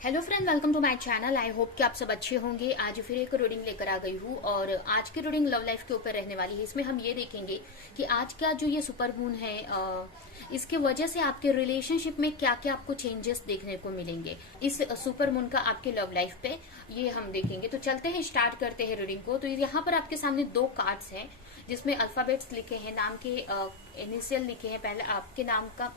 Hello friend, welcome to my channel. I hope कि आप सब अच्छे होंगे। आज फिर एक रीडिंग लेकर आ गई हूँ और आज की रीडिंग लव लाइफ के ऊपर रहने वाली है। इसमें हम ये देखेंगे कि आज का जो ये सुपर मून है इसके वजह से आपके रिलेशनशिप में क्या क्या आपको चेंजेस देखने को मिलेंगे इस सुपर मून का आपके लव लाइफ पे, ये हम देखेंगे। तो चलते हैं, स्टार्ट करते हैं रीडिंग को। तो यहाँ पर आपके सामने दो कार्ड्स हैं जिसमें अल्फाबेट्स लिखे हैं, नाम के इनिशियल लिखे हैं। पहले आपके नाम का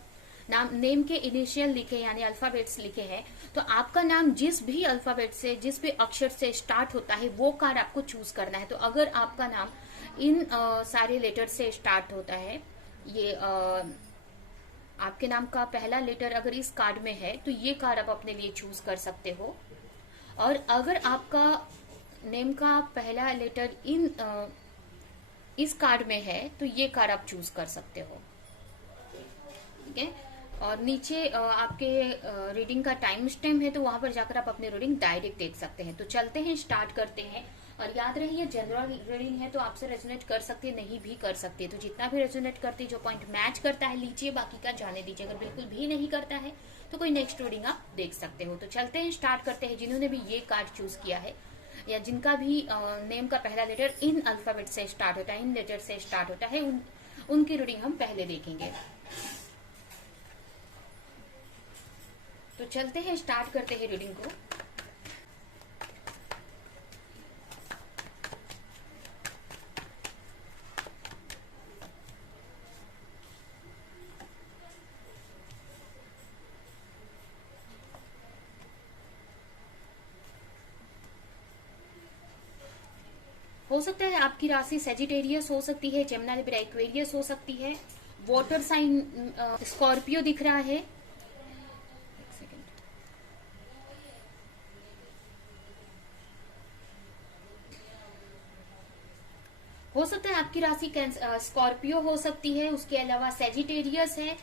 नेम के इनिशियल लिखे यानी अल्फाबेट्स लिखे हैं। तो आपका नाम जिस भी अल्फाबेट से, जिस भी अक्षर से स्टार्ट होता है वो कार्ड आपको चूज करना है। तो अगर आपका नाम इन सारे लेटर से स्टार्ट होता है, ये आपके नाम का पहला लेटर अगर इस कार्ड में है तो ये कार्ड आप अपने लिए चूज कर सकते हो। और अगर आपका नेम का पहला लेटर इस कार्ड में है तो ये कार्ड आप चूज कर सकते हो। ठीक है। और नीचे आपके रीडिंग का टाइम स्टैम्प है, तो वहां पर जाकर आप अपनी रीडिंग डायरेक्ट देख सकते हैं। तो चलते हैं, स्टार्ट करते हैं। और याद रहिए, जनरल रीडिंग है तो आपसे रेजोनेट कर सकती है, नहीं भी कर सकती है। तो जितना भी रेजोनेट करती है, जो पॉइंट मैच करता है लीजिए, बाकी का जाने दीजिए। अगर बिल्कुल भी नहीं करता है तो कोई नेक्स्ट रीडिंग आप देख सकते हो। तो चलते हैं, स्टार्ट करते हैं। जिन्होंने भी ये कार्ड चूज किया है या जिनका भी नेम का पहला लेटर इन अल्फाबेट से स्टार्ट होता है, इन लेटर से स्टार्ट होता है, उनकी रीडिंग हम पहले देखेंगे। तो चलते हैं, स्टार्ट करते हैं रीडिंग को। हो सकता है आपकी राशि सेजिटेरियस हो सकती है, जेमिनी, लिब्रा, एक्वेरियस हो सकती है, वाटर साइन स्कॉर्पियो दिख रहा है। एक सेकेंड। हो सकता है आपकी राशि स्कॉर्पियो हो सकती है, उसके अलावा सेजिटेरियस है,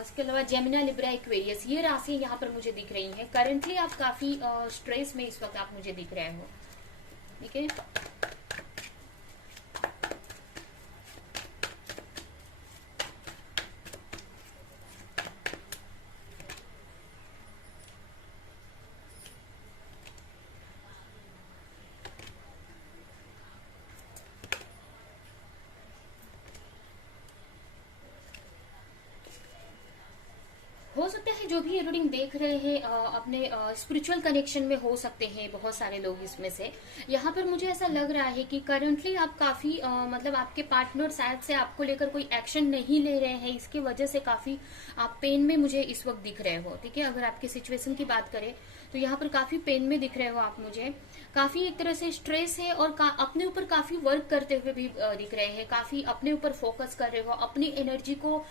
उसके अलावा जेमिनी, लिब्रा, एक्वेरियस, ये राशि यहाँ पर मुझे दिख रही है। करंटली आप काफी स्ट्रेस में इस वक्त आप मुझे दिख रहे हो। ठीक है। हो सकता है जो भी ये रीडिंग देख रहे हैं अपने स्पिरिचुअल कनेक्शन में हो सकते हैं बहुत सारे लोग इसमें से। यहाँ पर मुझे ऐसा लग रहा है कि करंटली आप काफी मतलब आपके पार्टनर शायद से आपको लेकर कोई एक्शन नहीं ले रहे हैं, इसके वजह से काफी आप पेन में मुझे इस वक्त दिख रहे हो। ठीक है। अगर आपके सिचुएशन की बात करें तो यहाँ पर काफी पेन में दिख रहे हो आप मुझे, काफी एक तरह से स्ट्रेस है और अपने ऊपर काफी वर्क करते हुए भी दिख रहे हैं, काफी अपने ऊपर फोकस कर रहे हो, अपनी एनर्जी को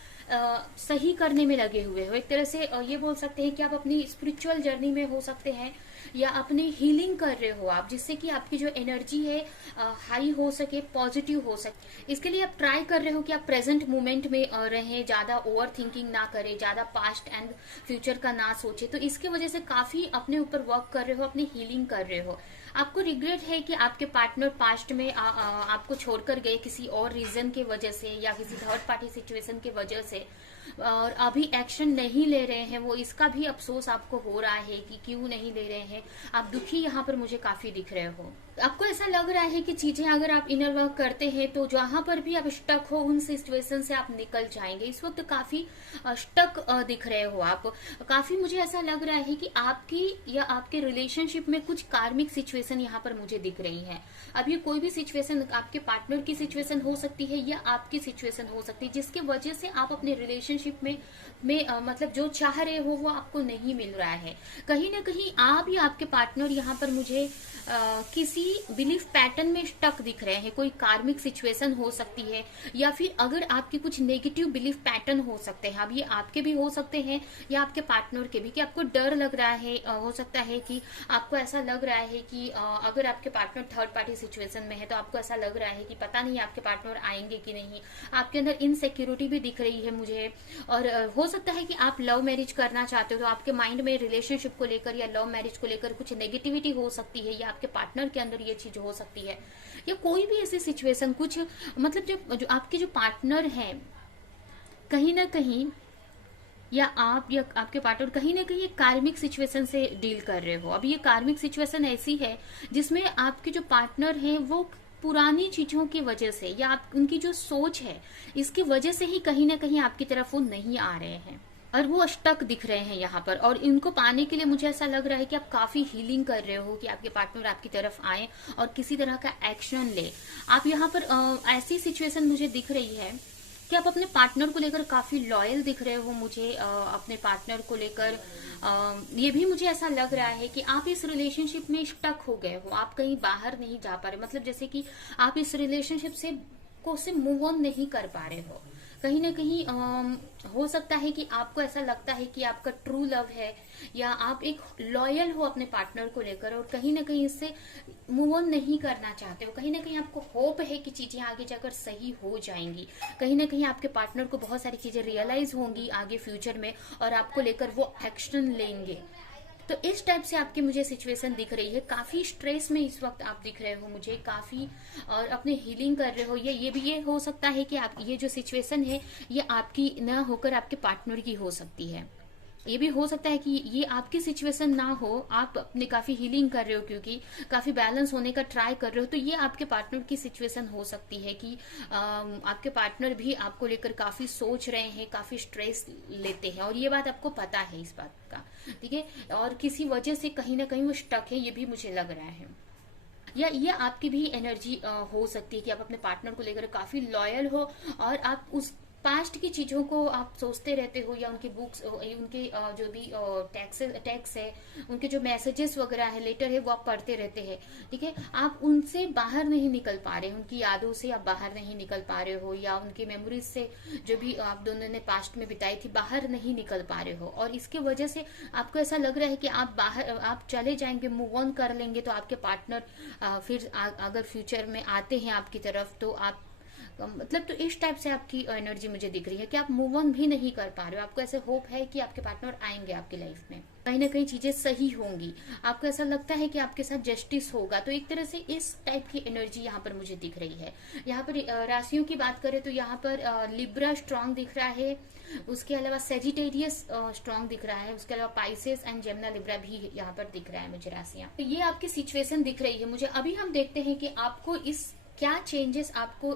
सही करने में लगे हुए हो। एक तरह से ये बोल सकते हैं कि आप अपनी स्पिरिचुअल जर्नी में हो सकते हैं या अपनी हीलिंग कर रहे हो आप, जिससे कि आपकी जो एनर्जी है हाई हो सके, पॉजिटिव हो सके। इसके लिए आप ट्राई कर रहे हो कि आप प्रेजेंट मोमेंट में रहें, ज्यादा ओवर थिंकिंग ना करें, ज्यादा पास्ट एंड फ्यूचर का ना सोचे। तो इसके वजह से काफी अपने ऊपर वर्क कर रहे हो, अपनी हीलिंग कर रहे हो। आपको रिग्रेट है कि आपके पार्टनर पास्ट में आपको छोड़कर गए किसी और रीजन के वजह से या किसी थर्ड पार्टी सिचुएशन के वजह से, और अभी एक्शन नहीं ले रहे हैं वो, इसका भी अफसोस आपको हो रहा है कि क्यों नहीं ले रहे हैं। आप दुखी यहाँ पर मुझे काफी दिख रहे हो। आपको ऐसा लग रहा है कि चीजें अगर आप इनर वर्क करते हैं तो जहां पर भी आप स्टक हो उन सिचुएशन से आप निकल जाएंगे। इस वक्त काफी स्टक दिख रहे हो आप। काफी मुझे ऐसा लग रहा है कि आपकी या आपके रिलेशनशिप में कुछ कार्मिक सिचुएशन यहाँ पर मुझे दिख रही है। अब ये कोई भी सिचुएशन आपके पार्टनर की सिचुएशन हो सकती है या आपकी सिचुएशन हो सकती है, जिसके वजह से आप अपने रिलेशनशिप में मतलब जो चाह रहे हो वो आपको नहीं मिल रहा है। कहीं ना कहीं आप या आपके पार्टनर यहाँ पर मुझे किसी बिलीफ पैटर्न में स्टक दिख रहे हैं। कोई कार्मिक सिचुएशन हो सकती है या फिर अगर आपके कुछ नेगेटिव बिलीफ पैटर्न हो सकते हैं। अब ये आपके भी हो सकते हैं या आपके पार्टनर के भी, कि आपको डर लग रहा है। हो सकता है कि आपको ऐसा लग रहा है कि अगर आपके पार्टनर थर्ड पार्टी सिचुएशन में है तो आपको ऐसा लग रहा है कि पता नहीं आपके पार्टनर आएंगे कि नहीं। आपके अंदर इनसिक्योरिटी भी दिख रही है मुझे। और हो सकता है कि आप लव मैरिज करना चाहते हो तो आपके माइंड में रिलेशनशिप को लेकर या लव मैरिज को लेकर कुछ नेगेटिविटी हो सकती है, या आपके पार्टनर के अंदर ये चीज हो सकती है, या कोई भी ऐसी सिचुएशन कुछ मतलब जो आपके जो पार्टनर हैं कहीं ना कहीं या आप या आपके पार्टनर कहीं ना कहीं एक कार्मिक सिचुएशन से डील कर रहे हो। अभी ये कार्मिक सिचुएशन ऐसी है जिसमें आपके जो पार्टनर हैं वो पुरानी चीजों की वजह से या आप उनकी जो सोच है इसकी वजह से ही कहीं ना कहीं आपकी तरफ वो नहीं आ रहे हैं और वो स्टक दिख रहे हैं यहाँ पर। और इनको पाने के लिए मुझे ऐसा लग रहा है कि आप काफी हीलिंग कर रहे हो कि आपके पार्टनर आपकी तरफ आए और किसी तरह का एक्शन ले। आप यहाँ पर ऐसी सिचुएशन मुझे दिख रही है कि आप अपने पार्टनर को लेकर काफी लॉयल दिख रहे हो मुझे। अपने पार्टनर को लेकर ये भी मुझे ऐसा लग रहा है कि आप इस रिलेशनशिप में स्टक हो गए हो, आप कहीं बाहर नहीं जा पा रहे। मतलब जैसे कि आप इस रिलेशनशिप से मूव ऑन नहीं कर पा रहे हो। कहीं ना कहीं हो सकता है कि आपको ऐसा लगता है कि आपका ट्रू लव है या आप एक लॉयल हो अपने पार्टनर को लेकर और कहीं ना कहीं इससे मूव ऑन नहीं करना चाहते हो। कहीं ना कहीं आपको होप है कि चीजें आगे जाकर सही हो जाएंगी। कहीं ना कहीं आपके पार्टनर को बहुत सारी चीजें रियलाइज होंगी आगे फ्यूचर में और आपको लेकर वो एक्शन लेंगे। तो इस टाइप से आपकी मुझे सिचुएशन दिख रही है। काफी स्ट्रेस में इस वक्त आप दिख रहे हो मुझे, काफी और अपने हीलिंग कर रहे हो। ये भी ये हो सकता है कि आप ये जो सिचुएशन है ये आपकी ना होकर आपके पार्टनर की हो सकती है। ये भी हो सकता है कि ये आपकी सिचुएशन ना हो, आप अपने काफी हीलिंग कर रहे हो क्योंकि काफी बैलेंस होने का ट्राई कर रहे हो। तो ये आपके पार्टनर की सिचुएशन हो सकती है कि आपके पार्टनर भी आपको लेकर काफी सोच रहे हैं, काफी स्ट्रेस लेते हैं और ये बात आपको पता है इस बात का, ठीक है। और किसी वजह से कहीं ना कहीं वो स्टक है, ये भी मुझे लग रहा है। या ये आपकी भी एनर्जी हो सकती है कि आप अपने पार्टनर को लेकर काफी लॉयल हो और आप उस पास्ट की चीजों को आप सोचते रहते हो या उनकी बुक्स, उनके जो भी टैक्स है, उनके जो मैसेजेस वगैरह है, लेटर है, वो आप पढ़ते रहते हैं, ठीक है। आप उनसे बाहर नहीं निकल पा रहे, उनकी यादों से आप बाहर नहीं निकल पा रहे हो या उनकी मेमोरीज से जो भी आप दोनों ने पास्ट में बिताई थी बाहर नहीं निकल पा रहे हो। और इसके वजह से आपको ऐसा लग रहा है कि आप चले जाएंगे, मूव ऑन कर लेंगे तो आपके पार्टनर फिर अगर फ्यूचर में आते हैं आपकी तरफ तो आप मतलब, तो इस टाइप से आपकी एनर्जी मुझे दिख रही है कि आप मूव ऑन भी नहीं कर पा रहे हो। आपको ऐसे होप है कि आपके पार्टनर आएंगे आपकी लाइफ में, कहीं ना कहीं चीजें सही होंगी, आपको ऐसा लगता है कि आपके साथ जस्टिस होगा। तो एक तरह से इस टाइप की एनर्जी यहाँ पर मुझे दिख रही है। यहाँ पर राशियों की बात करें तो यहाँ पर लिब्रा स्ट्रांग दिख रहा है, उसके अलावा सेजिटेरियस स्ट्रांग दिख रहा है, उसके अलावा पाइसेस एंड जेमिना लिब्रा भी यहाँ पर दिख रहा है मुझे राशियां। तो ये आपकी सिचुएशन दिख रही है मुझे। अभी हम देखते हैं कि आपको इस क्या चेंजेस आपको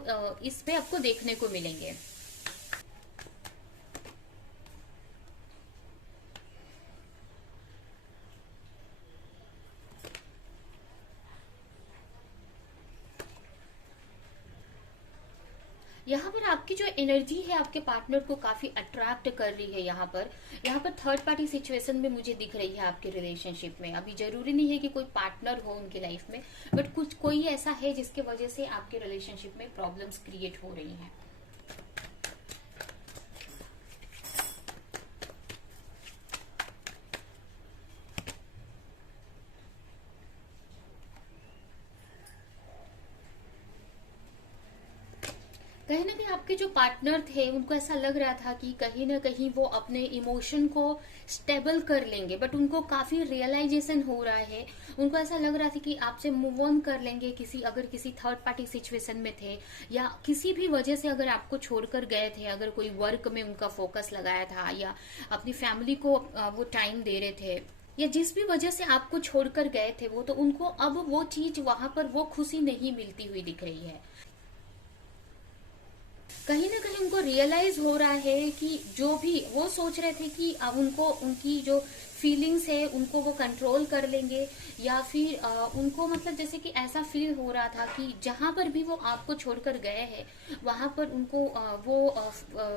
इस पे आपको देखने को मिलेंगे। यहाँ पर आपकी जो एनर्जी है आपके पार्टनर को काफी अट्रैक्ट कर रही है। यहाँ पर थर्ड पार्टी सिचुएशन में मुझे दिख रही है आपके रिलेशनशिप में। अभी जरूरी नहीं है कि कोई पार्टनर हो उनकी लाइफ में, बट कुछ कोई ऐसा है जिसके वजह से आपके रिलेशनशिप में प्रॉब्लम्स क्रिएट हो रही हैं। कहीं ना कहीं आपके जो पार्टनर थे उनको ऐसा लग रहा था कि कहीं ना कहीं वो अपने इमोशन को स्टेबल कर लेंगे, बट उनको काफी रियलाइजेशन हो रहा है। उनको ऐसा लग रहा था कि आपसे मूव ऑन कर लेंगे अगर किसी थर्ड पार्टी सिचुएशन में थे या किसी भी वजह से अगर आपको छोड़कर गए थे, अगर कोई वर्क में उनका फोकस लगाया था या अपनी फैमिली को वो टाइम दे रहे थे या जिस भी वजह से आपको छोड़कर गए थे वो, तो उनको अब वो चीज वहां पर वो खुशी नहीं मिलती हुई दिख रही है। कहीं ना कहीं उनको रियलाइज हो रहा है कि जो भी वो सोच रहे थे कि अब उनको उनकी जो फीलिंग्स है उनको वो कंट्रोल कर लेंगे या फिर उनको मतलब जैसे कि ऐसा फील हो रहा था कि जहां पर भी वो आपको छोड़कर गए हैं वहां पर उनको वो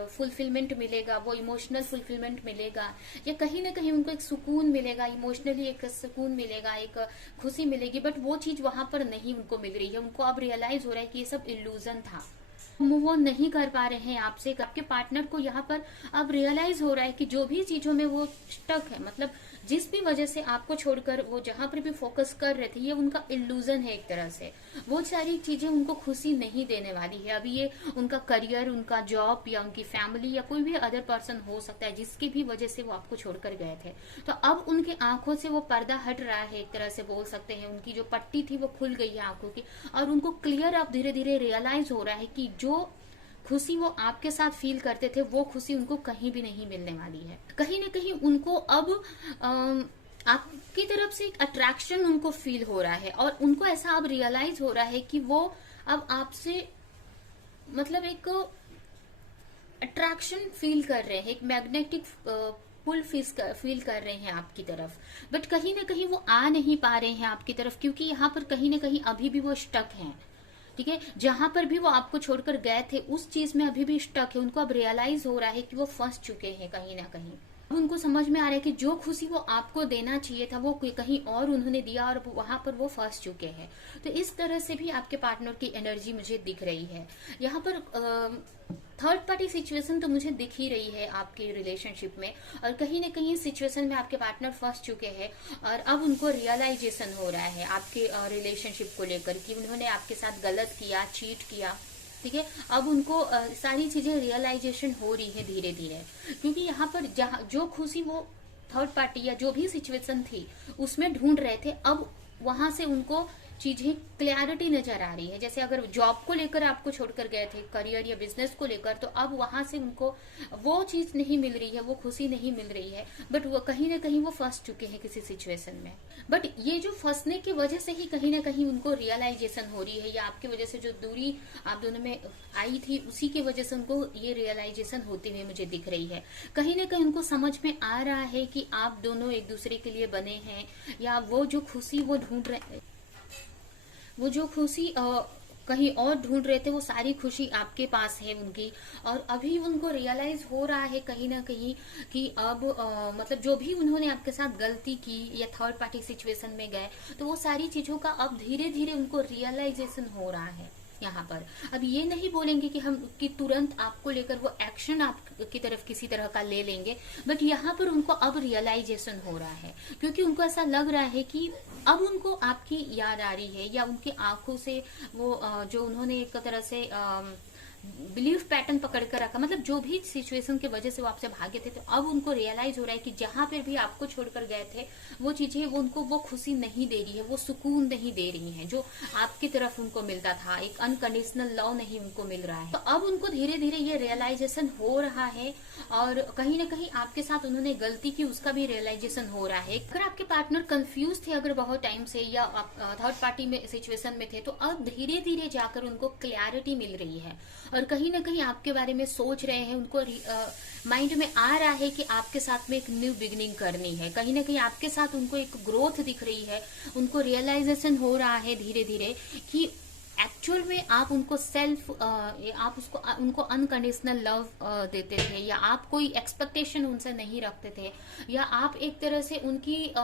फुलफिलमेंट मिलेगा, वो इमोशनल फुलफिलमेंट मिलेगा या कहीं ना कहीं उनको एक सुकून मिलेगा, इमोशनली एक सुकून मिलेगा, एक खुशी मिलेगी। बट वो चीज वहां पर नहीं उनको मिल रही है। उनको अब रियलाइज हो रहा है कि ये सब इल्यूजन था, मूव ऑन नहीं कर पा रहे हैं आपसे। आपके पार्टनर को यहाँ पर अब रियलाइज हो रहा है कि जो भी चीजों में वो स्टक है, मतलब जिस भी वजह से आपको छोड़कर वो जहां पर भी फोकस कर रहे थे, ये उनका इल्यूजन है एक तरह से। वो सारी चीजें उनको खुशी नहीं देने वाली है। अभी ये उनका करियर, उनका जॉब या उनकी फैमिली या कोई भी अदर पर्सन हो सकता है जिसकी भी वजह से वो आपको छोड़कर गए थे। तो अब उनकी आंखों से वो पर्दा हट रहा है, एक तरह से बोल सकते हैं। उनकी जो पट्टी थी वो खुल गई है आंखों की और उनको क्लियर अब धीरे धीरे रियलाइज हो रहा है कि जो खुशी वो आपके साथ फील करते थे, वो खुशी उनको कहीं भी नहीं मिलने वाली है। कहीं ना कहीं उनको अब आपकी तरफ से एक अट्रैक्शन उनको फील हो रहा है, और उनको ऐसा अब रियलाइज हो रहा है कि वो अब आपसे मतलब एक अट्रैक्शन फील कर रहे हैं, एक मैग्नेटिक पुल फील कर रहे हैं आपकी तरफ। बट कहीं ना कहीं वो आ नहीं पा रहे हैं आपकी तरफ, क्योंकि यहाँ पर कहीं ना कहीं अभी भी वो स्टक हैं। ठीक है, जहां पर भी वो आपको छोड़कर गए थे उस चीज में अभी भी स्टक है। उनको अब रियलाइज हो रहा है कि वो फंस चुके हैं कहीं ना कहीं। अब उनको समझ में आ रहा है कि जो खुशी वो आपको देना चाहिए था वो कहीं और उन्होंने दिया, और वहां पर वो फंस चुके हैं। तो इस तरह से भी आपके पार्टनर की एनर्जी मुझे दिख रही है। यहाँ पर थर्ड पार्टी सिचुएशन तो मुझे दिख ही रही है आपके रिलेशनशिप में, और कहीं ना कहीं सिचुएशन में आपके पार्टनर फंस चुके हैं, और अब उनको रियलाइजेशन हो रहा है आपके रिलेशनशिप को लेकर कि उन्होंने आपके साथ गलत किया, चीट किया। ठीक है, अब उनको सारी चीजें रियलाइजेशन हो रही है धीरे धीरे, क्योंकि यहाँ पर जहाँ जो खुशी वो थर्ड पार्टी या जो भी सिचुएशन थी उसमें ढूंढ रहे थे, अब वहां से उनको चीजें क्लैरिटी नजर आ रही है। जैसे अगर जॉब को लेकर आपको छोड़कर गए थे, करियर या बिजनेस को लेकर, तो अब वहां से उनको वो चीज नहीं मिल रही है, वो खुशी नहीं मिल रही है, बट वो कहीं ना कहीं वो फंस चुके हैं किसी सिचुएशन में। बट ये जो फंसने की वजह से ही कहीं ना कहीं उनको रियलाइजेशन हो रही है, या आपकी वजह से जो दूरी आप दोनों में आई थी उसी की वजह से उनको ये रियलाइजेशन होती हुई मुझे दिख रही है। कहीं ना कहीं उनको समझ में आ रहा है कि आप दोनों एक दूसरे के लिए बने हैं, या वो जो खुशी वो ढूंढ रहे, वो जो खुशी कहीं और ढूंढ रहे थे, वो सारी खुशी आपके पास है उनकी। और अभी उनको रियलाइज हो रहा है कहीं ना कहीं कि अब मतलब जो भी उन्होंने आपके साथ गलती की या थर्ड पार्टी सिचुएशन में गए, तो वो सारी चीजों का अब धीरे धीरे उनको रियलाइजेशन हो रहा है। यहाँ पर अब ये नहीं बोलेंगे कि हम कि तुरंत आपको लेकर वो एक्शन आपकी तरफ किसी तरह का ले लेंगे, बट यहाँ पर उनको अब रियलाइजेशन हो रहा है, क्योंकि उनको ऐसा लग रहा है कि अब उनको आपकी याद आ रही है, या उनकी आंखों से वो जो उन्होंने एक तरह से बिलीफ पैटर्न पकड़ कर रखा, मतलब जो भी सिचुएशन की वजह से वो आपसे भागे थे, तो अब उनको रियलाइज हो रहा है कि जहां पर भी आपको छोड़कर गए थे वो चीजें वो उनको वो खुशी नहीं दे रही है, वो सुकून नहीं दे रही है जो आपकी तरफ उनको मिलता था, एक अनकंडीशनल लव नहीं उनको मिल रहा है। तो अब उनको धीरे धीरे ये रियलाइजेशन हो रहा है, और कहीं ना कहीं आपके साथ उन्होंने गलती की उसका भी रियलाइजेशन हो रहा है। अगर आपके पार्टनर कंफ्यूज थे अगर बहुत टाइम से, या थर्ड पार्टी में सिचुएशन में थे, तो अब धीरे धीरे जाकर उनको क्लैरिटी मिल रही है, और कहीं ना कहीं आपके बारे में सोच रहे हैं। उनको माइंड में आ रहा है कि आपके साथ में एक न्यू बिगिनिंग करनी है, कहीं ना कहीं आपके साथ उनको एक ग्रोथ दिख रही है। उनको रियलाइजेशन हो रहा है धीरे धीरे कि एक्चुअल में आप उनको आप उसको उनको अनकंडीशनल लव देते थे, या आप कोई एक्सपेक्टेशन उनसे नहीं रखते थे, या आप एक तरह से उनकी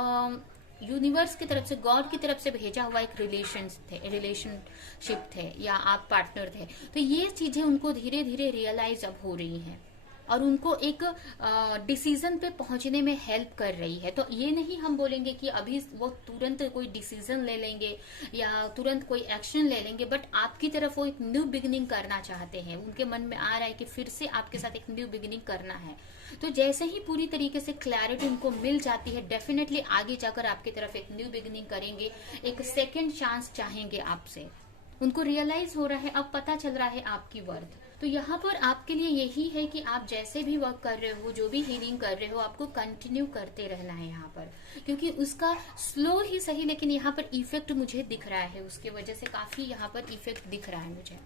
यूनिवर्स की तरफ से, गॉड की तरफ से भेजा हुआ एक रिलेशनशिप थे, या आप पार्टनर थे। तो ये चीजें उनको धीरे धीरे रियलाइज अब हो रही हैं, और उनको एक डिसीजन पे पहुंचने में हेल्प कर रही है। तो ये नहीं हम बोलेंगे कि अभी वो तुरंत कोई डिसीजन ले लेंगे या तुरंत कोई एक्शन ले लेंगे, बट आपकी तरफ वो एक न्यू बिगिनिंग करना चाहते हैं। उनके मन में आ रहा है कि फिर से आपके साथ एक न्यू बिगिनिंग करना है। तो जैसे ही पूरी तरीके से क्लैरिटी उनको मिल जाती है, डेफिनेटली आगे जाकर आपकी तरफ एक न्यू बिगिनिंग करेंगे, एक सेकेंड चांस चाहेंगे आपसे। उनको रियलाइज हो रहा है, अब पता चल रहा है आपकी वर्थ। तो यहाँ पर आपके लिए यही है कि आप जैसे भी वर्क कर रहे हो, जो भी हीलिंग कर रहे हो, आपको कंटिन्यू करते रहना है यहाँ पर, क्योंकि उसका स्लो ही सही लेकिन यहाँ पर इफेक्ट मुझे दिख रहा है, उसके वजह से काफी यहाँ पर इफेक्ट दिख रहा है मुझे।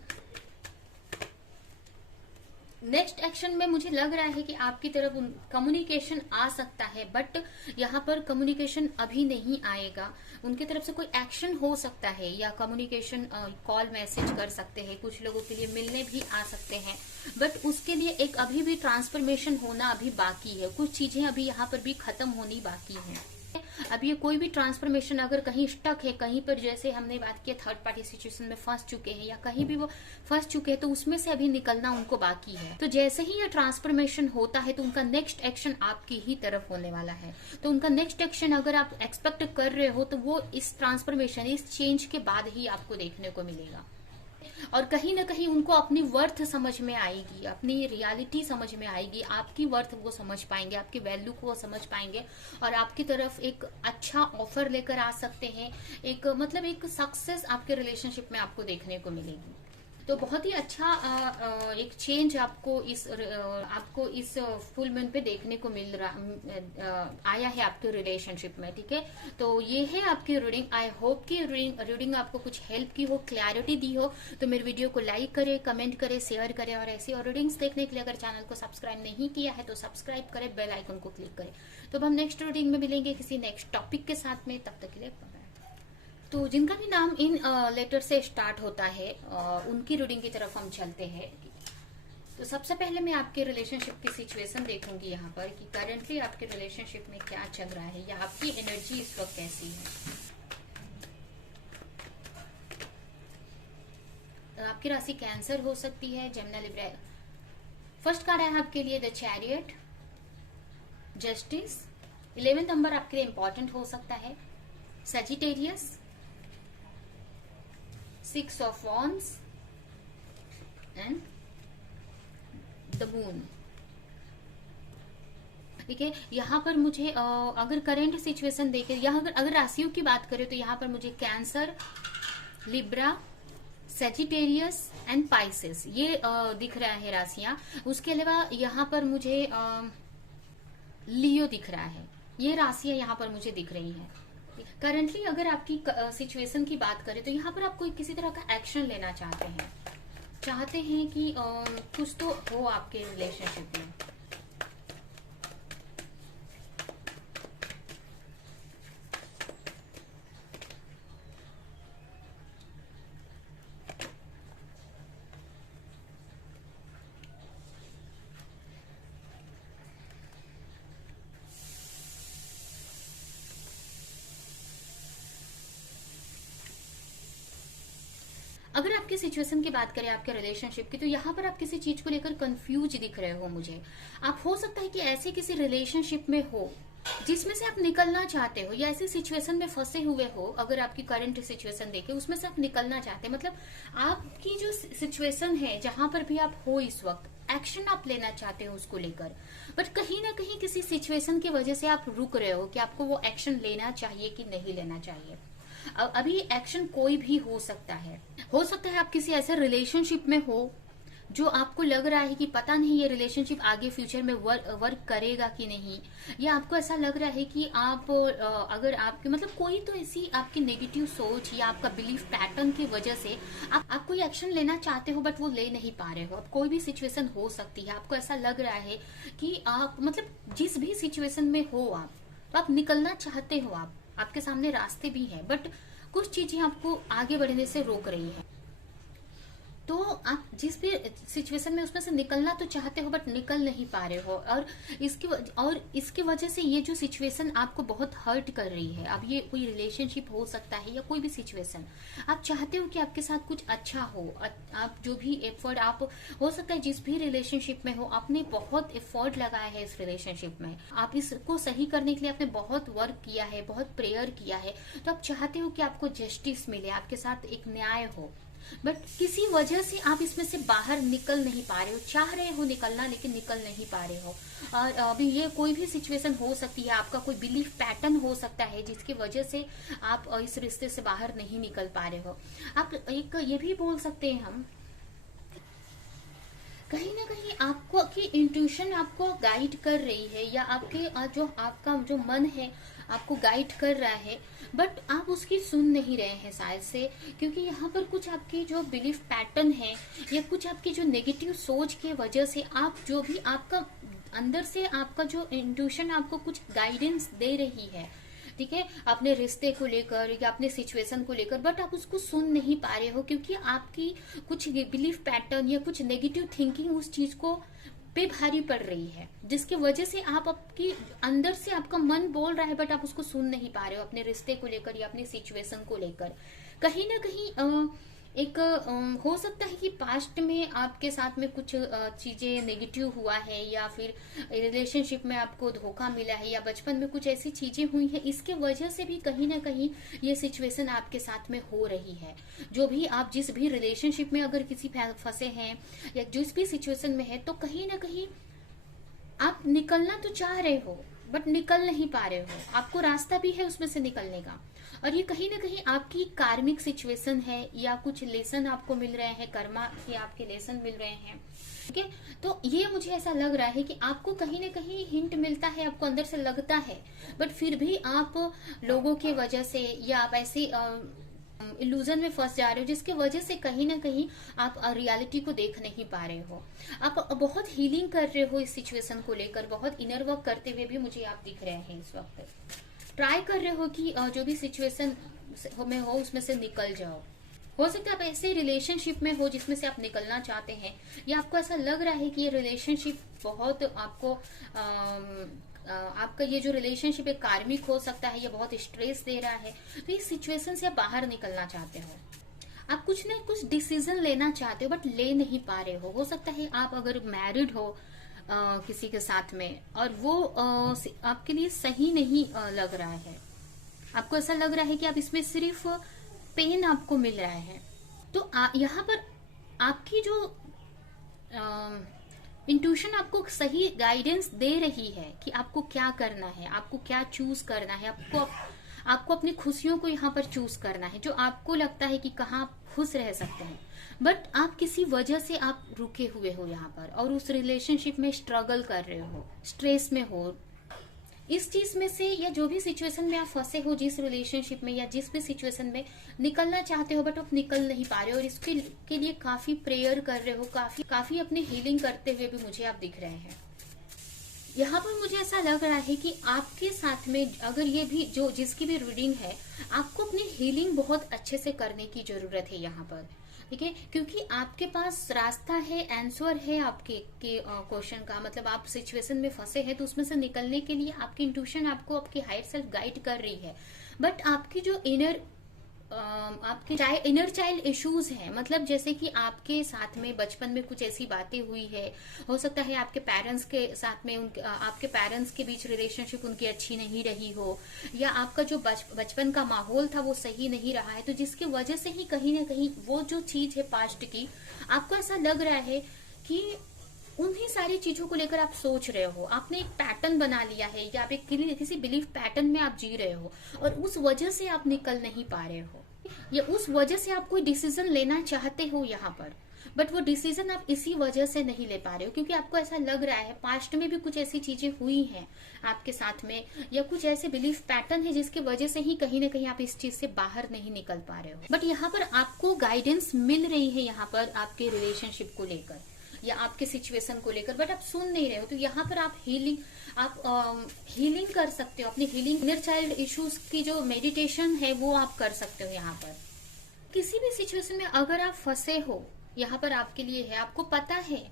नेक्स्ट एक्शन में मुझे लग रहा है कि आपकी तरफ कम्युनिकेशन आ सकता है, बट यहाँ पर कम्युनिकेशन अभी नहीं आएगा। उनकी तरफ से कोई एक्शन हो सकता है, या कम्युनिकेशन कॉल मैसेज कर सकते हैं, कुछ लोगों के लिए मिलने भी आ सकते हैं, बट उसके लिए एक अभी भी ट्रांसफॉर्मेशन होना अभी बाकी है। कुछ चीजें अभी यहाँ पर भी खत्म होनी बाकी है। अब ये कोई भी ट्रांसफॉर्मेशन अगर कहीं स्टक है, कहीं पर जैसे हमने बात की थर्ड पार्टी सिचुएशन में फंस चुके हैं, या कहीं भी वो फंस चुके हैं, तो उसमें से अभी निकलना उनको बाकी है। तो जैसे ही ये ट्रांसफॉर्मेशन होता है तो उनका नेक्स्ट एक्शन आपकी ही तरफ होने वाला है। तो उनका नेक्स्ट एक्शन अगर आप एक्सपेक्ट कर रहे हो, तो वो इस ट्रांसफॉर्मेशन, इस चेंज के बाद ही आपको देखने को मिलेगा। और कहीं ना कहीं उनको अपनी वर्थ समझ में आएगी, अपनी रियलिटी समझ में आएगी, आपकी वर्थ वो समझ पाएंगे, आपकी वैल्यू को वो समझ पाएंगे, और आपकी तरफ एक अच्छा ऑफर लेकर आ सकते हैं। एक मतलब एक सक्सेस आपके रिलेशनशिप में आपको देखने को मिलेगी। तो बहुत ही अच्छा एक चेंज आपको इस फुल मून पे देखने को मिल रहा आया है आपके रिलेशनशिप में, ठीक है। तो ये है आपकी रीडिंग। आई होप कि रीडिंग आपको कुछ हेल्प की हो, क्लैरिटी दी हो। तो मेरे वीडियो को लाइक करें, कमेंट करें, शेयर करें, और ऐसी और रीडिंग्स देखने के लिए अगर चैनल को सब्सक्राइब नहीं किया है तो सब्सक्राइब करें, बेल आइकन को क्लिक करें। तो अब हम नेक्स्ट रीडिंग में मिलेंगे किसी नेक्स्ट टॉपिक के साथ में, तब तक के लिए बाय। तो जिनका भी नाम इन लेटर से स्टार्ट होता है उनकी रीडिंग की तरफ हम चलते हैं। तो सबसे पहले मैं आपके रिलेशनशिप की सिचुएशन देखूंगी यहाँ पर कि करंटली आपके रिलेशनशिप में क्या चल रहा है या आपकी एनर्जी इस वक्त कैसी है। आपकी राशि कैंसर हो सकती है, जेमिनी, लिब्रा। फर्स्ट कार्ड है आपके लिए द चैरियट, जस्टिस। 11 नंबर आपके लिए इंपॉर्टेंट हो सकता है, Sagittarius, 6 of Wands and the moon. ठीक है, यहाँ पर मुझे अगर करंट सिचुएशन देखे, यहाँ अगर राशियों की बात करें तो यहाँ पर मुझे cancer, Libra, Sagittarius and Pisces ये दिख रहा है राशियां। उसके अलावा यहाँ पर मुझे लियो दिख रहा है। ये राशियां यहाँ पर मुझे दिख रही हैं। करंटली अगर आपकी सिचुएशन की बात करें तो यहाँ पर आप कोई किसी तरह का एक्शन लेना चाहते हैं कि कुछ तो हो आपके रिलेशनशिप में। अगर आपकी सिचुएशन की बात करें आपके रिलेशनशिप की, तो यहाँ पर आप किसी चीज को लेकर कंफ्यूज दिख रहे हो मुझे। आप हो सकता है कि ऐसे किसी रिलेशनशिप में हो जिसमें से आप निकलना चाहते हो, या ऐसी सिचुएशन में फंसे हुए हो। अगर आपकी करंट सिचुएशन देखे उसमें से आप निकलना चाहते हैं, मतलब आपकी जो सिचुएशन है जहां पर भी आप हो इस वक्त एक्शन आप लेना चाहते हो उसको लेकर, बट कहीं ना कहीं किसी सिचुएशन की वजह से आप रुक रहे हो कि आपको वो एक्शन लेना चाहिए कि नहीं लेना चाहिए। अभी एक्शन कोई भी हो सकता है आप किसी ऐसे रिलेशनशिप में हो जो आपको लग रहा है कि पता नहीं ये रिलेशनशिप आगे फ्यूचर में वर्क करेगा कि नहीं, या आपको ऐसा लग रहा है कि आप अगर आपके मतलब कोई तो ऐसी आपकी नेगेटिव सोच या आपका बिलीफ पैटर्न की वजह से आप कोई एक्शन लेना चाहते हो बट वो ले नहीं पा रहे हो। अब कोई भी सिचुएशन हो सकती है, आपको ऐसा लग रहा है कि आप मतलब जिस भी सिचुएशन में हो आप निकलना चाहते हो, आपके सामने रास्ते भी हैं, बट कुछ चीजें आपको आगे बढ़ने से रोक रही है। तो आप जिस भी सिचुएशन में उसमें से निकलना तो चाहते हो बट निकल नहीं पा रहे हो, और इसकी वजह से ये जो सिचुएशन आपको बहुत हर्ट कर रही है। अब ये कोई रिलेशनशिप हो सकता है या कोई भी सिचुएशन, आप चाहते हो कि आपके साथ कुछ अच्छा हो। आप जो भी एफर्ट आप हो सकता है जिस भी रिलेशनशिप में हो, आपने बहुत एफर्ट लगाया है इस रिलेशनशिप में, आप इसको सही करने के लिए आपने बहुत वर्क किया है, बहुत प्रेयर किया है। तो आप चाहते हो कि आपको जस्टिस मिले, आपके साथ एक न्याय हो, बट किसी वजह से आप इसमें से बाहर निकल नहीं पा रहे हो। चाह रहे हो निकलना लेकिन निकल नहीं पा रहे हो। और अभी ये कोई भी सिचुएशन हो सकती है, आपका कोई बिलीफ पैटर्न हो सकता है जिसकी वजह से आप इस रिश्ते से बाहर नहीं निकल पा रहे हो। आप एक ये भी बोल सकते हैं हम, कहीं ना कहीं आपको की इंट्यूशन आपको गाइड कर रही है, या आपका जो मन है आपको गाइड कर रहा है, बट आप उसकी सुन नहीं रहे हैं शायद से, क्योंकि यहाँ पर कुछ आपकी जो बिलीफ पैटर्न है या कुछ आपकी जो नेगेटिव सोच के वजह से आप जो भी आपका अंदर से आपका जो इंट्यूशन आपको कुछ गाइडेंस दे रही है, ठीक है, अपने रिश्ते को लेकर या अपने सिचुएशन को लेकर, बट आप उसको सुन नहीं पा रहे हो क्योंकि आपकी कुछ बिलीफ पैटर्न या कुछ नेगेटिव थिंकिंग उस चीज को पे भारी पड़ रही है, जिसके वजह से आप आपकी अंदर से आपका मन बोल रहा है बट आप उसको सुन नहीं पा रहे हो अपने रिश्ते को लेकर या अपने सिचुएशन को लेकर। कहीं ना कहीं एक हो सकता है कि पास्ट में आपके साथ में कुछ चीजें नेगेटिव हुआ है, या फिर रिलेशनशिप में आपको धोखा मिला है, या बचपन में कुछ ऐसी चीजें हुई है, इसके वजह से भी कहीं ना कहीं ये सिचुएशन आपके साथ में हो रही है। जो भी आप जिस भी रिलेशनशिप में अगर किसी फंसे हैं या जिस भी सिचुएशन में है, तो कहीं ना कहीं आप निकलना तो चाह रहे हो बट निकल नहीं पा रहे हो, आपको रास्ता भी है उसमें से निकलने का। और ये कहीं ना कहीं आपकी कार्मिक सिचुएशन है, या कुछ लेसन आपको मिल रहे हैं, कर्मा के आपके लेसन मिल रहे हैं, ठीक है। तो ये मुझे ऐसा लग रहा है कि आपको कहीं ना कहीं हिंट मिलता है, आपको अंदर से लगता है, बट फिर भी आप लोगों की वजह से या आप ऐसे इल्यूजन में फंस जा रहे हो, जिसकी वजह से कहीं ना कहीं आप रियलिटी को देख नहीं पा रहे हो। आप बहुत हीलिंग कर रहे हो इस सिचुएशन को लेकर, बहुत इनर वर्क करते हुए भी मुझे आप दिख रहे हैं इस वक्त। ट्राई कर रहे हो कि जो भी सिचुएशन में हो उसमें से निकल जाओ। हो सकता है आप ऐसे रिलेशनशिप में हो जिसमें से आप निकलना चाहते हैं, या आपको ऐसा लग रहा है कि ये रिलेशनशिप बहुत आपको आपका ये जो रिलेशनशिप है कार्मिक हो सकता है, ये बहुत स्ट्रेस दे रहा है। तो इस सिचुएशन से आप बाहर निकलना चाहते हो, आप कुछ न कुछ डिसीजन लेना चाहते हो, बट ले नहीं पा रहे हो सकता है आप अगर मैरिड हो किसी के साथ में, और वो आपके लिए सही नहीं लग रहा है, आपको ऐसा लग रहा है कि आप इसमें सिर्फ पेन आपको मिल रहा है। तो यहाँ पर आपकी जो इंट्यूशन आपको सही गाइडेंस दे रही है कि आपको क्या करना है, आपको क्या चूज करना है, आपको अपनी खुशियों को यहाँ पर चूज करना है, जो आपको लगता है कि कहाँ आप खुश रह सकते हैं। बट आप किसी वजह से आप रुके हुए हो यहाँ पर, और उस रिलेशनशिप में स्ट्रगल कर रहे हो, स्ट्रेस में हो, इस चीज में से, या जो भी सिचुएशन में आप फंसे हो, जिस रिलेशनशिप में या जिस भी सिचुएशन में निकलना चाहते हो, बट आप निकल नहीं पा रहे हो, और इसके के लिए काफी प्रेयर कर रहे हो, काफी अपनी हीलिंग करते हुए भी मुझे आप दिख रहे हैं। यहाँ पर मुझे ऐसा लग रहा है कि आपके साथ में अगर ये भी जो जिसकी भी रीडिंग है, आपको अपनी हीलिंग बहुत अच्छे से करने की जरूरत है यहाँ पर, ठीक है। क्योंकि आपके पास रास्ता है, आंसर है आपके क्वेश्चन का, मतलब आप सिचुएशन में फंसे हैं तो उसमें से निकलने के लिए आपकी इंट्यूशन आपको आपकी हायर सेल्फ गाइड कर रही है। बट आपकी जो आपके इनर चाइल्ड इश्यूज हैं, मतलब जैसे कि आपके साथ में बचपन में कुछ ऐसी बातें हुई है, हो सकता है आपके पेरेंट्स के साथ में आपके पेरेंट्स के बीच रिलेशनशिप उनकी अच्छी नहीं रही हो, या आपका जो बचपन का माहौल था वो सही नहीं रहा है, तो जिसकी वजह से ही कहीं ना कहीं वो जो चीज है पास्ट की, आपको ऐसा लग रहा है कि उन्हीं सारी चीजों को लेकर आप सोच रहे हो, आपने एक पैटर्न बना लिया है, या आप एक किसी बिलीफ पैटर्न में आप जी रहे हो, और उस वजह से आप निकल नहीं पा रहे हो, या उस वजह से आप कोई डिसीजन लेना चाहते हो यहाँ पर, बट वो डिसीजन आप इसी वजह से नहीं ले पा रहे हो, क्योंकि आपको ऐसा लग रहा है पास्ट में भी कुछ ऐसी चीजें हुई हैं आपके साथ में, या कुछ ऐसे बिलीफ पैटर्न है जिसकी वजह से ही कहीं ना कहीं आप इस चीज से बाहर नहीं निकल पा रहे हो। बट यहाँ पर आपको गाइडेंस मिल रही है यहाँ पर आपके रिलेशनशिप को लेकर या आपके सिचुएशन को लेकर, बट आप सुन नहीं रहे हो। तो यहाँ पर आप हीलिंग कर सकते हो, अपनी हीलिंग इनर चाइल्ड इश्यूज की जो मेडिटेशन है वो आप कर सकते हो। यहाँ पर किसी भी सिचुएशन में अगर आप फंसे हो, यहाँ पर आपके लिए है, आपको पता है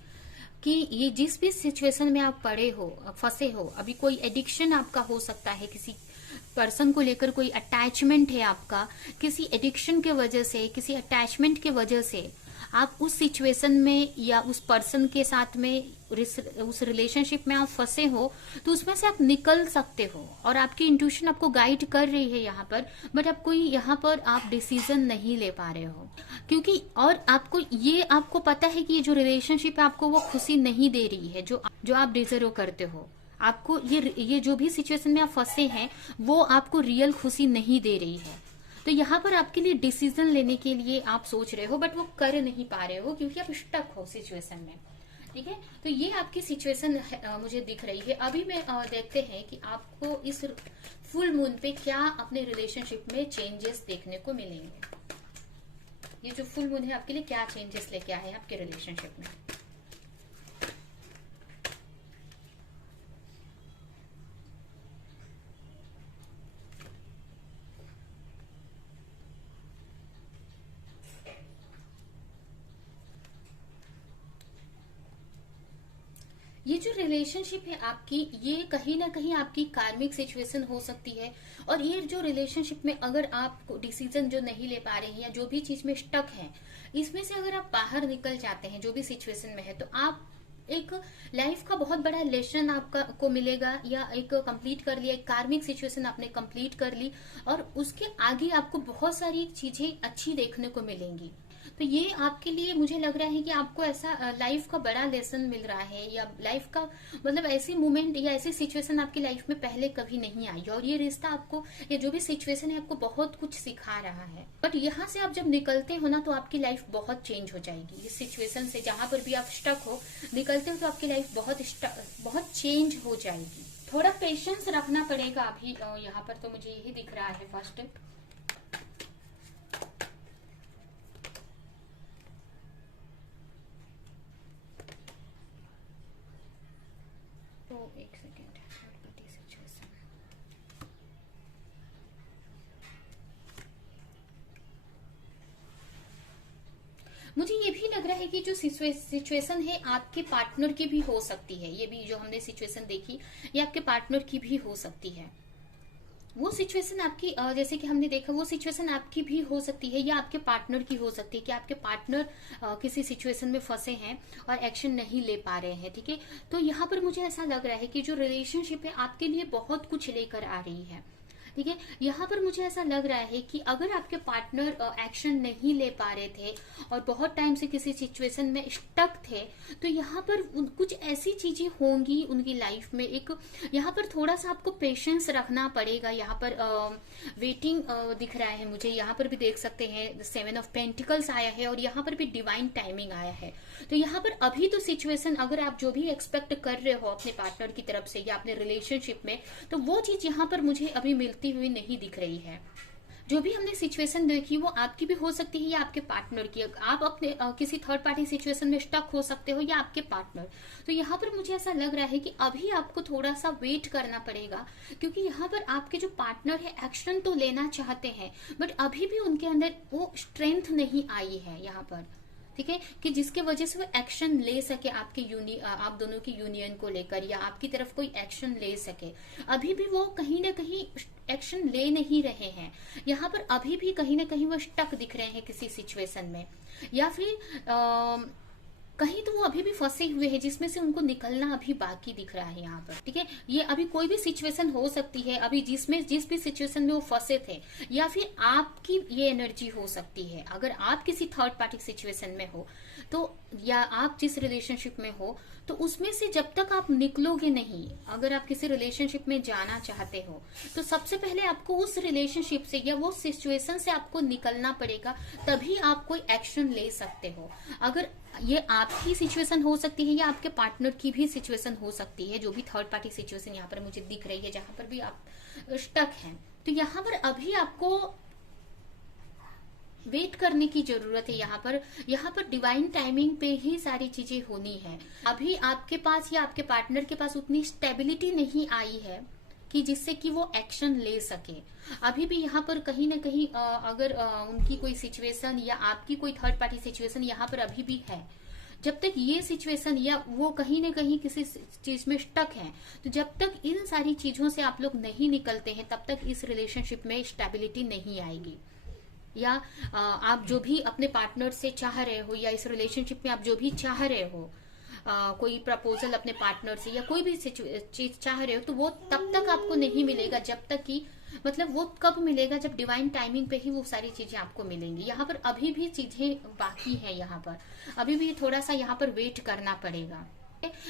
कि ये जिस भी सिचुएशन में आप पड़े हो, फंसे हो, अभी कोई एडिक्शन आपका हो सकता है, किसी पर्सन को लेकर कोई अटैचमेंट है आपका, किसी एडिक्शन के वजह से, किसी अटैचमेंट के वजह से आप उस सिचुएशन में या उस पर्सन के साथ में उस रिलेशनशिप में आप फंसे हो, तो उसमें से आप निकल सकते हो, और आपकी इंट्यूशन आपको गाइड कर रही है यहाँ पर। बट आप कोई यहाँ पर आप डिसीजन नहीं ले पा रहे हो, क्योंकि और आपको पता है कि ये जो रिलेशनशिप है आपको वो खुशी नहीं दे रही है जो आप डिजर्व करते हो। आपको ये जो भी सिचुएशन में आप फंसे हैं वो आपको रियल खुशी नहीं दे रही है। तो यहाँ पर आपके लिए डिसीजन लेने के लिए आप सोच रहे हो, बट वो कर नहीं पा रहे हो क्योंकि आप स्टक हो सिचुएशन में, ठीक है। तो ये आपकी सिचुएशन मुझे दिख रही है। अभी मैं देखते हैं कि आपको इस फुल मून पे क्या अपने रिलेशनशिप में चेंजेस देखने को मिलेंगे। ये जो फुल मून है आपके लिए क्या चेंजेस लेके आए हैं आपके रिलेशनशिप में। ये जो रिलेशनशिप है आपकी, ये कहीं ना कहीं आपकी कार्मिक सिचुएशन हो सकती है। और ये जो रिलेशनशिप में अगर आप डिसीजन जो नहीं ले पा रहे हैं या जो भी चीज में स्टक है, इसमें से अगर आप बाहर निकल जाते हैं जो भी सिचुएशन में है, तो आप एक लाइफ का बहुत बड़ा लेसन आपका को मिलेगा, या एक कंप्लीट कर लिया, एक कार्मिक सिचुएशन आपने कंप्लीट कर ली, और उसके आगे आपको बहुत सारी चीजें अच्छी देखने को मिलेंगी। तो ये आपके लिए मुझे लग रहा है कि आपको ऐसा लाइफ का बड़ा लेसन मिल रहा है, या लाइफ का मतलब ऐसी मोमेंट या ऐसी सिचुएशन आपकी लाइफ में पहले कभी नहीं आई, और ये रिश्ता आपको या जो भी सिचुएशन है आपको बहुत कुछ सिखा रहा है। बट यहाँ से आप जब निकलते हो ना, तो आपकी लाइफ बहुत चेंज हो जाएगी। इस सिचुएशन से जहां पर भी आप स्टक हो, निकलते हो तो आपकी लाइफ बहुत चेंज हो जाएगी। थोड़ा पेशेंस रखना पड़ेगा अभी यहाँ पर, तो मुझे यही दिख रहा है फर्स्ट। तो एक सेकेंड, थर्ड पार्टी सिचुएशन। मुझे ये भी लग रहा है कि जो सिचुएशन है आपके पार्टनर की भी हो सकती है। ये भी जो हमने सिचुएशन देखी, ये आपके पार्टनर की भी हो सकती है। वो सिचुएशन आपकी जैसे कि हमने देखा, वो सिचुएशन आपकी भी हो सकती है या आपके पार्टनर की हो सकती है कि आपके पार्टनर किसी सिचुएशन में फंसे हैं और एक्शन नहीं ले पा रहे हैं। ठीक है, तो यहाँ पर मुझे ऐसा लग रहा है कि जो रिलेशनशिप है आपके लिए बहुत कुछ लेकर आ रही है। ठीक है, यहाँ पर मुझे ऐसा लग रहा है कि अगर आपके पार्टनर एक्शन नहीं ले पा रहे थे और बहुत टाइम से किसी सिचुएशन में स्टक थे, तो यहाँ पर कुछ ऐसी चीजें होंगी उनकी लाइफ में। एक यहाँ पर थोड़ा सा आपको पेशेंस रखना पड़ेगा। यहाँ पर वेटिंग दिख रहा है मुझे। यहाँ पर भी देख सकते हैं 7 ऑफ पेंटिकल्स आया है और यहाँ पर भी डिवाइन टाइमिंग आया है। तो यहाँ पर अभी तो सिचुएशन, अगर आप जो भी एक्सपेक्ट कर रहे हो अपने पार्टनर की तरफ से या अपने रिलेशनशिप में, तो वो चीज यहाँ पर मुझे अभी मिलती हुई नहीं दिख रही है। जो भी हमने सिचुएशन देखी वो आपकी भी हो सकती है या आपके पार्टनर की। आप अपने किसी थर्ड पार्टी सिचुएशन में स्टक हो सकते हो या आपके पार्टनर। तो यहाँ पर मुझे ऐसा लग रहा है कि अभी आपको थोड़ा सा वेट करना पड़ेगा, क्योंकि यहाँ पर आपके जो पार्टनर है एक्शन तो लेना चाहते हैं, बट अभी भी उनके अंदर वो स्ट्रेंथ नहीं आई है यहाँ पर। ठीक है, कि जिसके वजह से वो एक्शन ले सके आपके आप दोनों की यूनियन को लेकर, या आपकी तरफ कोई एक्शन ले सके। अभी भी वो कहीं ना कहीं एक्शन ले नहीं रहे हैं। यहाँ पर अभी भी कहीं ना कहीं वो स्टक दिख रहे हैं किसी सिचुएशन में, या फिर कहीं तो वो अभी भी फंसे हुए हैं जिसमें से उनको निकलना अभी बाकी दिख रहा है यहाँ पर। ठीक है, ये अभी कोई भी सिचुएशन हो सकती है अभी जिस भी सिचुएशन में वो फंसे थे, या फिर आपकी ये एनर्जी हो सकती है। अगर आप किसी थर्ड पार्टी सिचुएशन में हो तो, या आप जिस रिलेशनशिप में हो, तो उसमें से जब तक आप निकलोगे नहीं, अगर आप किसी रिलेशनशिप में जाना चाहते हो, तो सबसे पहले आपको उस रिलेशनशिप से या वो सिचुएशन से आपको निकलना पड़ेगा, तभी आप कोई एक्शन ले सकते हो। अगर ये आपकी सिचुएशन हो सकती है या आपके पार्टनर की भी सिचुएशन हो सकती है, जो भी थर्ड पार्टी सिचुएशन यहाँ पर मुझे दिख रही है, जहां पर भी आप स्टक हैं, तो यहाँ पर अभी आपको वेट करने की जरूरत है। यहाँ पर डिवाइन टाइमिंग पे ही सारी चीजें होनी है। अभी आपके पास या आपके पार्टनर के पास उतनी स्टेबिलिटी नहीं आई है कि जिससे कि वो एक्शन ले सके। अभी भी यहाँ पर कहीं ना कहीं अगर उनकी कोई सिचुएशन या आपकी कोई थर्ड पार्टी सिचुएशन यहाँ पर अभी भी है, जब तक ये सिचुएशन या वो कहीं ना कहीं किसी चीज में स्टक है, तो जब तक इन सारी चीजों से आप लोग नहीं निकलते हैं, तब तक इस रिलेशनशिप में स्टेबिलिटी नहीं आएगी। या आप जो भी अपने पार्टनर से चाह रहे हो, या इस रिलेशनशिप में आप जो भी चाह रहे हो, कोई प्रपोजल अपने पार्टनर से या कोई भी चीज चाह रहे हो, तो वो तब तक आपको नहीं मिलेगा जब तक कि, मतलब वो कब मिलेगा, जब डिवाइन टाइमिंग पे ही वो सारी चीजें आपको मिलेंगी। यहाँ पर अभी भी चीजें बाकी है, यहाँ पर अभी भी थोड़ा सा यहाँ पर वेट करना पड़ेगा।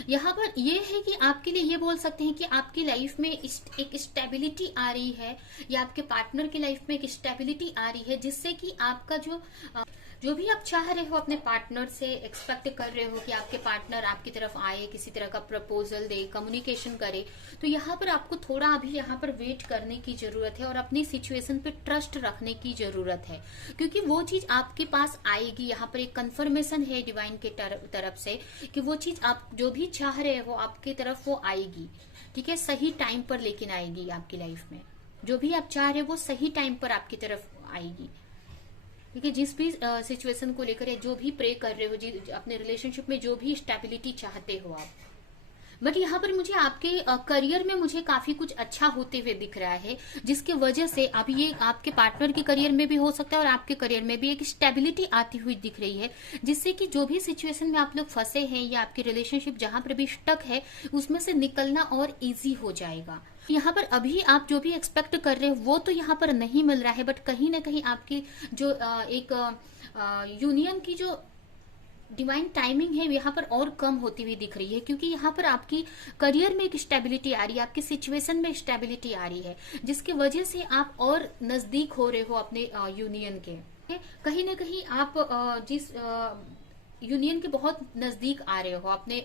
यहाँ पर ये है कि आपके लिए ये बोल सकते हैं कि आपकी लाइफ में एक स्टेबिलिटी आ रही है, या आपके पार्टनर की लाइफ में एक स्टेबिलिटी आ रही है, जिससे कि आपका जो भी आप चाह रहे हो अपने पार्टनर से, एक्सपेक्ट कर रहे हो कि आपके पार्टनर आपकी तरफ आए, किसी तरह का प्रपोजल दे, कम्युनिकेशन करे, तो यहाँ पर आपको थोड़ा अभी यहाँ पर वेट करने की जरूरत है और अपनी सिचुएशन पे ट्रस्ट रखने की जरूरत है, क्योंकि वो चीज आपके पास आएगी। यहाँ पर एक कंफर्मेशन है डिवाइन के तरफ से कि वो चीज आप जो भी चाह रहे हो आपकी तरफ वो आएगी। ठीक है, सही टाइम पर लेकिन आएगी आपकी लाइफ में। जो भी आप चाह रहे हो वो सही टाइम पर आपकी तरफ आएगी। ठीक है, जिस भी सिचुएशन को लेकर या जो भी प्रे कर रहे हो, अपने रिलेशनशिप में जो भी स्टेबिलिटी चाहते हो आप, बट यहाँ पर मुझे आपके करियर में मुझे काफी कुछ अच्छा होते हुए दिख रहा है, जिसके वजह से अभी ये आपके पार्टनर के करियर में भी हो सकता है और आपके करियर में भी एक स्टेबिलिटी आती हुई दिख रही है, जिससे कि जो भी सिचुएशन में आप लोग फंसे हैं या आपकी रिलेशनशिप जहां पर भी स्टक है, उसमें से निकलना और इजी हो जाएगा। यहाँ पर अभी आप जो भी एक्सपेक्ट कर रहे हो वो तो यहाँ पर नहीं मिल रहा है, बट कहीं ना कहीं आपकी जो एक यूनियन की जो डिवाइन टाइमिंग है यहाँ पर और कम होती हुई दिख रही है, क्योंकि यहाँ पर आपकी करियर में एक स्टेबिलिटी आ रही है, आपकी सिचुएशन में स्टेबिलिटी आ रही है, जिसकी वजह से आप और नजदीक हो रहे हो अपने यूनियन के। कहीं ना कहीं आप जिस यूनियन के बहुत नजदीक आ रहे हो अपने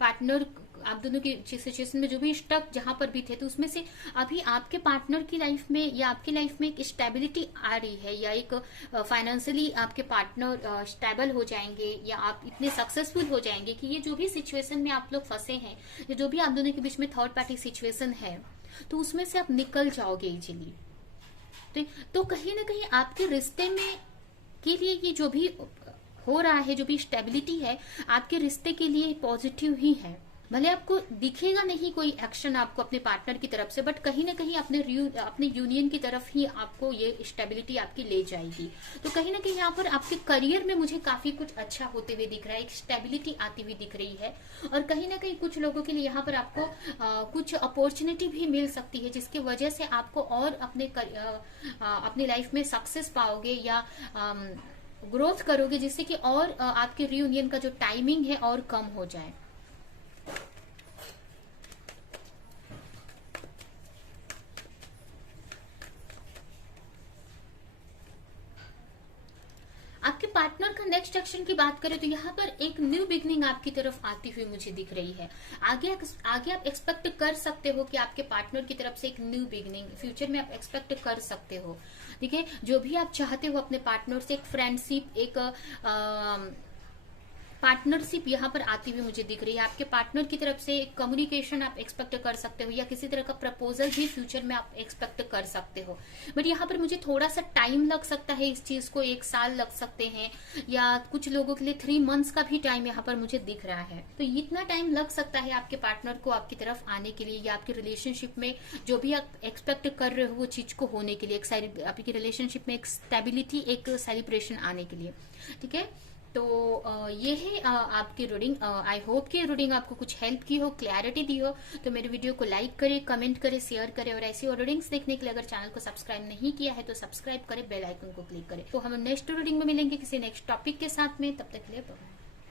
पार्टनर, आप दोनों की सिचुएशन में जो भी स्टक जहां पर भी थे, तो उसमें से अभी आपके पार्टनर की लाइफ में या आपकी लाइफ में एक स्टेबिलिटी आ रही है, या एक फाइनेंशियली आपके पार्टनर स्टेबल हो जाएंगे, या आप इतने सक्सेसफुल हो जाएंगे कि ये जो भी सिचुएशन में आप लोग फंसे हैं, या जो भी आप दोनों के बीच में थर्ड पार्टी सिचुएशन है, तो उसमें से आप निकल जाओगे इजीली। तो कहीं ना कहीं आपके रिश्ते में के लिए ये जो भी हो रहा है, जो भी स्टेबिलिटी है, आपके रिश्ते के लिए पॉजिटिव ही है। भले आपको दिखेगा नहीं कोई एक्शन आपको अपने पार्टनर की तरफ से, बट कहीं ना कहीं अपने यूनियन की तरफ ही आपको ये स्टेबिलिटी आपकी ले जाएगी। तो कहीं ना कहीं यहाँ पर आपके करियर में मुझे काफी कुछ अच्छा होते हुए दिख रहा है, एक स्टेबिलिटी आती हुई दिख रही है। और कहीं ना कहीं कुछ लोगों के लिए यहाँ पर आपको कुछ अपॉर्चुनिटी भी मिल सकती है, जिसकी वजह से आपको और अपनी लाइफ में सक्सेस पाओगे या ग्रोथ करोगे, जिससे कि और आपके रियूनियन का जो टाइमिंग है और कम हो जाए। आपके पार्टनर का नेक्स्ट एक्शन की बात करें तो यहाँ पर एक न्यू बिगनिंग आपकी तरफ आती हुई मुझे दिख रही है। आगे आप एक्सपेक्ट कर सकते हो कि आपके पार्टनर की तरफ से एक न्यू बिगनिंग फ्यूचर में आप एक्सपेक्ट कर सकते हो। ठीक है, जो भी आप चाहते हो अपने पार्टनर से, एक फ्रेंडशिप, एक पार्टनरशिप यहाँ पर आती हुई मुझे दिख रही है। आपके पार्टनर की तरफ से एक कम्युनिकेशन आप एक्सपेक्ट कर सकते हो, या किसी तरह का प्रपोजल भी फ्यूचर में आप एक्सपेक्ट कर सकते हो। बट यहाँ पर मुझे थोड़ा सा टाइम लग सकता है इस चीज को, 1 साल लग सकते हैं, या कुछ लोगों के लिए 3 मंथ्स का भी टाइम यहाँ पर मुझे दिख रहा है। तो इतना टाइम लग सकता है आपके पार्टनर को आपकी तरफ आने के लिए, या आपके रिलेशनशिप में जो भी आप एक्सपेक्ट कर रहे हो वो चीज को होने के लिए, आपकी रिलेशनशिप में एक स्टेबिलिटी, एक सेलिब्रेशन आने के लिए। ठीक है, तो ये है आपकी रीडिंग। आई होप कि रीडिंग आपको कुछ हेल्प की हो, क्लैरिटी दी हो। तो मेरे वीडियो को लाइक करें, कमेंट करें, शेयर करें, और ऐसी और रीडिंग्स देखने के लिए अगर चैनल को सब्सक्राइब नहीं किया है तो सब्सक्राइब करें, बेल आइकन को क्लिक करें। तो हम नेक्स्ट रीडिंग में मिलेंगे किसी नेक्स्ट टॉपिक के साथ में, तब तक के लिए बाय।